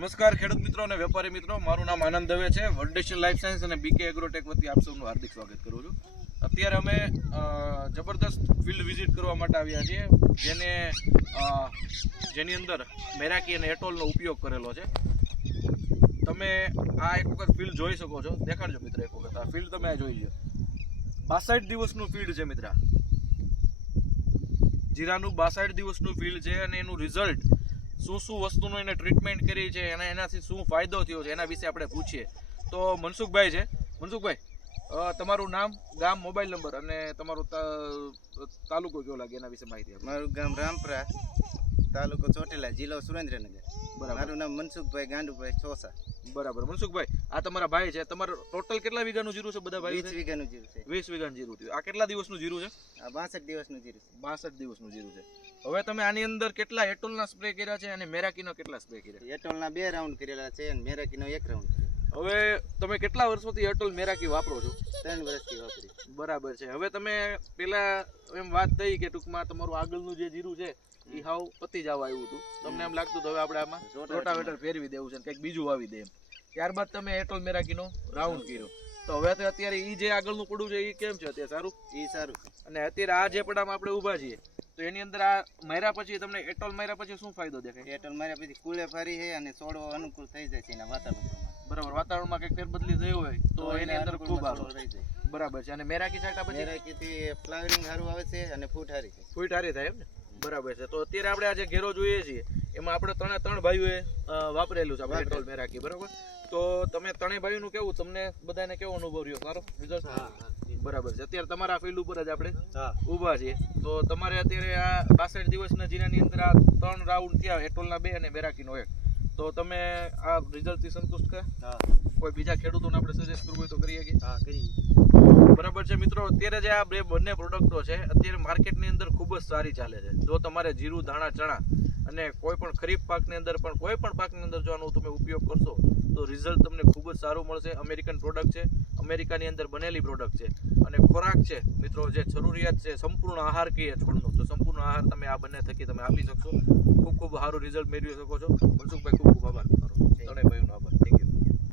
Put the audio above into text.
નમસ્કાર, ખેડૂત મિત્રો અને વેપારી મિત્રો. મારું નામ આનંદ દવે છે. વર્લ્ડેશિયલ લાઈફ સાયન્સ અને બીકે એગ્રોટેક વતી આપ સૌનું હાર્દિક સ્વાગત કરું છું. અત્યારે અમે જબરદસ્ત ફિલ્ડ વિઝિટ કરવા માટે આવ્યા છીએ, જેને જેની અંદર મેરાકી અને એટોલનો ઉપયોગ કરેલો છે. તમે આ એક વખત ફિલ્ડ જોઈ શકો છો. દેખાડજો મિત્ર એક વખત. આ ફિલ્ડ તમે જોઈ લો બાસઠ દિવસનું ફિલ્ડ છે મિત્ર. જીરાનું બાસઠ દિવસનું ફિલ્ડ છે અને એનું રિઝલ્ટ શું શું વસ્તુનું એને ટ્રીટમેન્ટ કરી છે અને એનાથી શું ફાયદો થયો છે એના વિશે આપણે પૂછીએ. તો મનસુખભાઈ છે. મનસુખભાઈ તમારું નામ, ગામ, મોબાઈલ નંબર અને તમારો તાલુકો કયો લાગે એના વિશે માહિતી મારું ગામ રામપરા, તાલુકો ચોટીલા, જિલ્લો સુરેન્દ્રનગર. બરાબર. મારું નામ મનસુખભાઈ ગાંડુભાઈ ચોસા. બરાબર. મનસુખભાઈ આ તમારા ભાઈ છે. તમારું ટોટલ કેટલા વીઘાનું જીરું છે બધા ભાઈ વીસ વીઘાનું જીરું છે. વીસ વીઘાનું જીરું થયું. આ કેટલા દિવસનું જીરું છે? આ બાસઠ દિવસનું જીરું છે. બાસઠ દિવસનું જીરું છે. હવે તમે આની અંદર કેટલા એટોલના સ્પ્રે કર્યા છે અને મેરાકીનો કેટલા સ્પ્રે કર્યા? એટોલના બે રાઉન્ડ કરેલા છે અને મેરાકીનો એક રાઉન્ડ હવે તમે કેટલા વર્ષોથી અટલ મેરાકી વાપરો છો? ત્રણ વર્ષથી વાપરી. બરાબર છે. હવે તમે પેલા એમ વાત થઈ કે ટૂંકમાં તમારું આગળનું જે જીરું છે એ હાવ પતી જવા આવ્યું હતું. તમને એમ લાગતું હવે આપણે આમાં રોટાવેટર. ફેરવી દેવું છે કંઈક બીજું વાવી દે એમ. ત્યારબાદ તમે એટલ મેરાકીનો રાઉન્ડ કર્યો. તો હવે તો અત્યારે એ જે આગળનું પડું છે એ કેમ છે અત્યારે સારું? એ સારું. અને અત્યારે આ જે પડામાં આપણે ઊભા છીએ તો એની અંદર આ માર્યા પછી તમને એટોલ માર્યા પછી શું ફાયદો દેખાય? એટોલ માર્યા પછી કુળે ફરી છે અને છોડવો અનુકૂળ થઈ જાય છે એના વાતાવરણમાં. બરાબર વાતાવરણમાં કંઈક ફેરબદલી થઈ હોય તો એની અંદર ખૂબ થઈ જાય. બરાબર છે અને મેરાકી છાંટા પછી? મેરાકીથી ફ્લાવરિંગ સારું આવે છે અને ફૂટ હારી થાય. ફૂટ હારી થાય એમ ને? બરાબર છે તો અત્યારે આપણે આ જે ઘેરો જોઈએ છીએ એમાં આપણે ત્રણે ત્રણ ભાઈઓએ વાપરેલું છે આપણે પેટ્રોલ મેરાકી બરાબર? તો તમે ત્રણેય ભાઈઓનું કેવું? તમને બધાને કેવો અનુભવ રહ્યો? સારો? રિઝલ્ટ બરાબર છે અત્યારે તમારા ફિલ્ડ ઉપર જ આપણે ઊભા છીએ. તો તમારે અત્યારે આ બાસઠ દિવસના જીરાની અંદર આ ત્રણ રાઉન્ડ થયા એટોલના બે અને મેરાકીનો એક. તો તમે આ રિઝલ્ટથી સંતુષ્ટ કે હા. કોઈ બીજા ખેડૂતોને આપણે સજેસ્ટ કરવું હોય તો કરીએ કે? હા કરી બરાબર છે મિત્રો અત્યારે જે આ બે બંને પ્રોડક્ટો છે અત્યારે માર્કેટની અંદર ખૂબ જ સારી ચાલે છે. જો તમારે જીરું ધાણા ચણા અને કોઈ પણ ખરીફ પાકની અંદર પણ કોઈ પણ પાકની અંદર જો આનો તમે ઉપયોગ કરશો તો રિઝલ્ટ તમને ખૂબ જ સારું મળશે. અમેરિકન પ્રોડક્ટ છે. અમેરિકાની અંદર બનેલી પ્રોડક્ટ છે. અને ખોરાક છે મિત્રો જે જરૂરિયાત છે સંપૂર્ણ આહાર કહીએ છોડનો તો સંપૂર્ણ આહાર તમે આ બંને થકી તમે આપી શકશો. ખૂબ ખૂબ સારું રિઝલ્ટ મેળવી શકો છો. મનસુખભાઈ ખૂબ ખૂબ આભાર. તમારો ત્રણેય ભાઈઓનો આભાર.